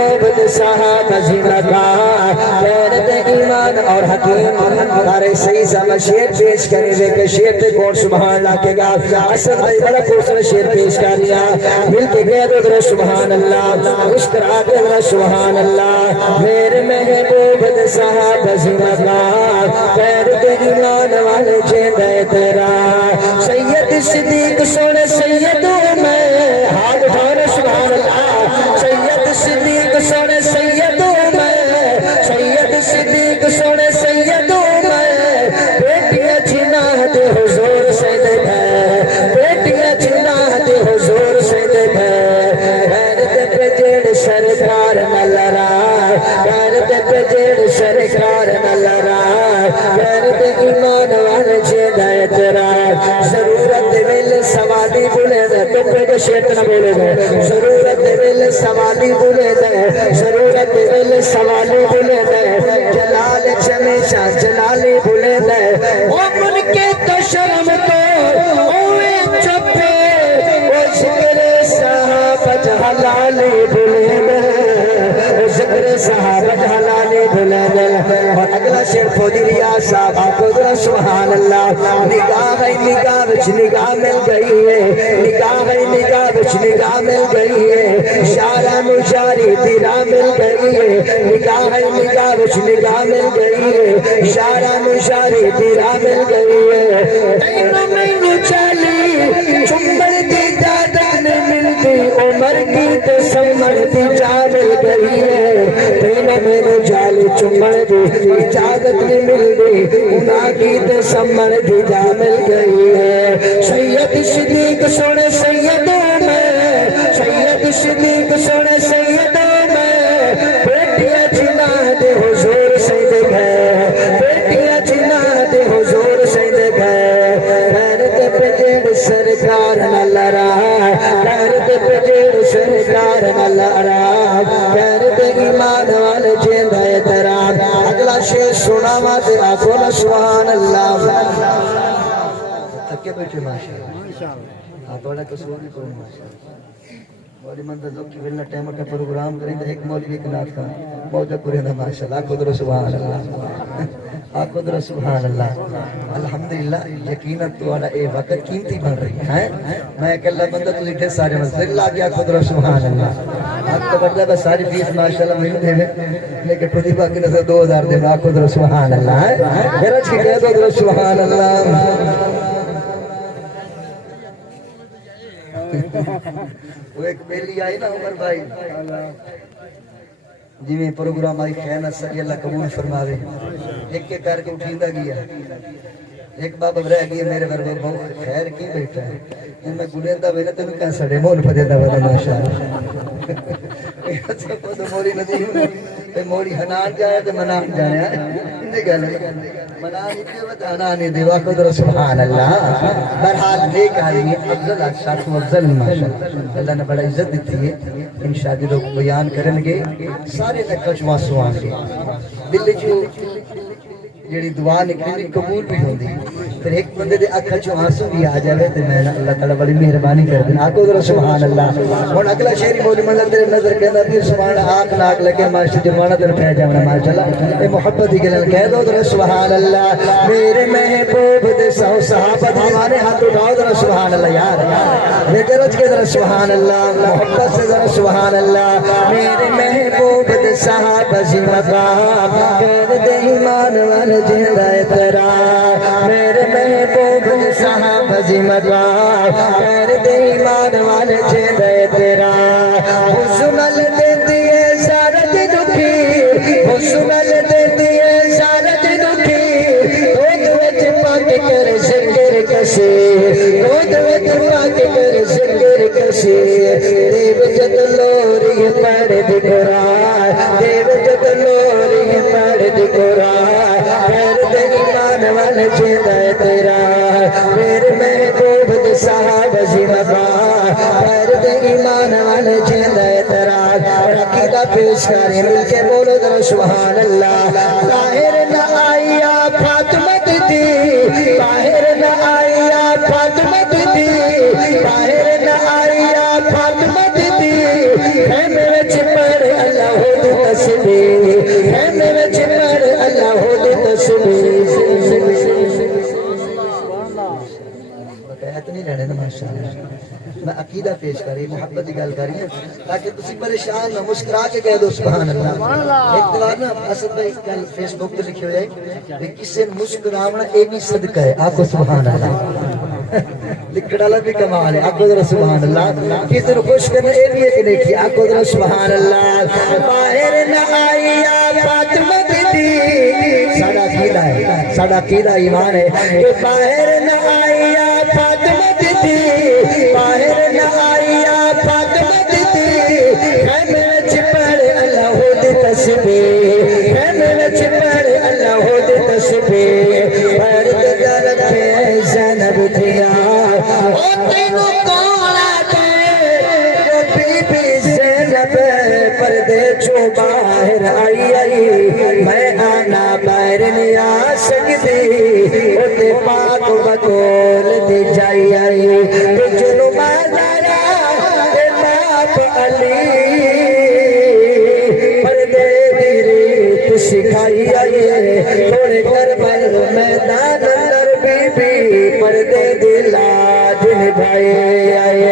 محبوب صحابہ زندگا غیرت ایمان اور حکیم تارے صحیح سمجھ شیر پیش کرنے دے کہ شیر تے کون سبحان اللہ کے گا اصل بھائی بڑا خوبصورت شیر پیش کر لیا مل کے گئے دو سبحان اللہ مسکرا کے سبحان اللہ میرے محبوب صحابہ زندگا غیرت ایمان والے جیندے تیرا سید صدیق سونے سید میں ہاتھ اٹھانے سبحان اللہ سید صدیق سونے سید میں سید صدیق سونے سید میں بیٹیاں جناحت حضور سید ہے بیٹیاں جناحت حضور سید ہے غیرت پہ جیڑ سرکار نہ لڑا غیرت پہ جیڑ سرکار نہ لڑا غیرت ایمان والے جیندے تیرا ضرورت ویل سوالی بولے دے تو پہ شیط نہ بولے دے ضرورت ویل سوالی بولے دے ضرورت ویل سوالی بولے دے جلال چمیشہ جلالی بولے دے او من کے تو شرم تو اوے چپے او ذکر صحابہ جلالی بولے دے ذکر صحابہ جلالی بولے دے اور اگلا شیر فوجی ریاض صاحب آکو ذرا سبحان اللہ نگاہ وچ نگاہ مل گئی ہے نگاہ وچ نگاہ مل گئی ہے اشارہ مشاری تیرا مل گئی ہے نگاہ وچ نگاہ مل گئی ہے اشارہ مشاری تیرا مل گئی ہے تینوں مینوں چالی چمبر دی اجازت نہیں ملتی عمر کی تو سمر دی جا مل گئی ہے تینوں مینوں چالی چمبر دی اجازت نہیں ملتی انہاں کی تو سمر دی جا مل گئی ہے سید صدیق سونے سیدوں میں سید صدیق سونے سیدوں میں بیٹیاں جناحت حضور سید ہے بیٹیاں جناحت حضور سید ہے غیرت پہ جیڑ سرکار نہ لڑا غیرت پہ جیڑ سرکار نہ لڑا غیرت ایمان والے جیندے تیرا اگلا شیر سناواں تے آکھو نا سبحان اللہ تکے بیٹھے ماشاءاللہ تھوڑا قصور بھی کروں ماشاءاللہ مولوی منتظر کی ولنا ٹائم کا پروگرام کریں تو ایک مولوی کے نات کا موجہ کریں دا ماشاءاللہ آکھو در سبحان اللہ آکھو در سبحان اللہ الحمدللہ یقینا تمہارا اے وقت قیمتی بن رہی ہے میں اکیلا بندہ تو ڈھیر سارے مزدور لا گیا آکھو در سبحان اللہ آپ کا بدلہ بس ساری فیس ماشاءاللہ مجھے دے میں لیکن پردیپا کی نظر 2000 دے میں آکھو در سبحان اللہ میرا چھے کہہ دو در سبحان اللہ وہ ایک پہلی آئی نا عمر بھائی جی میں پروگرام آئی خیانت سری اللہ قبول فرماوے ایک کے کار کے اٹھیندہ گیا ایک بابا رہ گیا میرے بربر بہت خیر کی بیٹھا ہے ان میں گلیندہ بینا تو کہاں سڑے مول پدیندہ بدا ماشاءاللہ موری ندیم موری حنان جائے تو منان جانے اندے گلے منان اتنے وطانانی دیوا قدر سبحان اللہ برحال نیک آدمی افضل اشخاص و افضل ماشاءاللہ اللہ نے بڑا عزت دیتی ہے انشاءاللہ لوگ بیان کرنگے سارے نکش واسو آنگے دل جو جیڑی دعا نکلی قبول بھی ہوندی پھر ایک بندے دے اکھا چو آنسو بھی آ جاوے تو میں اللہ تعالیٰ بڑی مہربانی کر دیں آکو ذرا سبحان اللہ اور اگلا شہری مولی منظر تیرے نظر کے اندر پھر سبحان آنکھ ناک لگے ماشاء جمانہ در پہ جاونا ماشاءاللہ اے محبت ہی گلل کہہ دو ذرا سبحان اللہ میرے محبوب دے سو صحابت ہمارے ہاتھ اٹھاؤ ذرا سبحان اللہ یار میرے رج کے ذرا سبحان اللہ محبت سے ذرا سبحان اللہ میرے محبوب دے صحابہ مقام کہہ دے ایمان والے جیندہ تیرا میرے محبوب صحابہ مقام کہہ دے ایمان والے جیندہ تیرا حسنل دیتی ہے سارت دکھی حسنل دیتی ہے سارت دکھی دودھ وچ پاک کر ذکر کسی دودھ وچ پاک کر ذکر کسی دیو جد لوری پڑھ دی قرآن دیو جد لوری پڑھ دی قرآن خیر دے ایمان والے جیندہ تیرا میرے محبوب دے صحابہ مقام خیر دے ایمان والے جیندہ تیرا عقیدہ پیش کریں مل کے بولو ذرا سبحان اللہ باہر نہ آئیا فاطمہ دی باہر نہ آئیا فاطمہ دی باہر نہ آئیا فاطمہ دی ہے میرے چپڑ اللہ دی تسبیح خیمے وچ پڑھ اللہ دی تسبیح بقیت نہیں رہنے نا ماشاءاللہ میں عقیدہ پیش کری محبت کی گل کری تاکہ تسی پریشان نہ مسکرا کے کہہ دو سبحان اللہ ایک بار نا اسد بھائی کل فیس بک تے لکھے ہوئے کہ کسے مسکراونا اے بھی صدقہ ہے آکو سبحان اللہ لکھڑا والا بھی کمال ہے آکو ذرا سبحان اللہ کسی نے خوش کرنا اے بھی ایک نیکی آکو ذرا سبحان اللہ باہر نہ آئی فاطمہ دی ساڈا عقیدہ ہے ساڈا عقیدہ ایمان ہے کہ باہر نہ آئی فاطمہ دی باہر نہ آئی فاطمہ دی خیمے وچ پڑھ اللہ دی تسبیح خیمے وچ پڑھ اللہ دی تسبیح پردے دا رکھے زینب دیا او تینو کون آتے بی بی زینب پردے چوں باہر آئی میں آنا باہر نہیں آ سکتی او تے پاک بطول دی جائی آئی تجھنو مازارا تے باپ علی پردے دی ریت سکھائی آئی تھوڑے کربل میدان اندر بی بی پردے دی لاج نبھائی آئی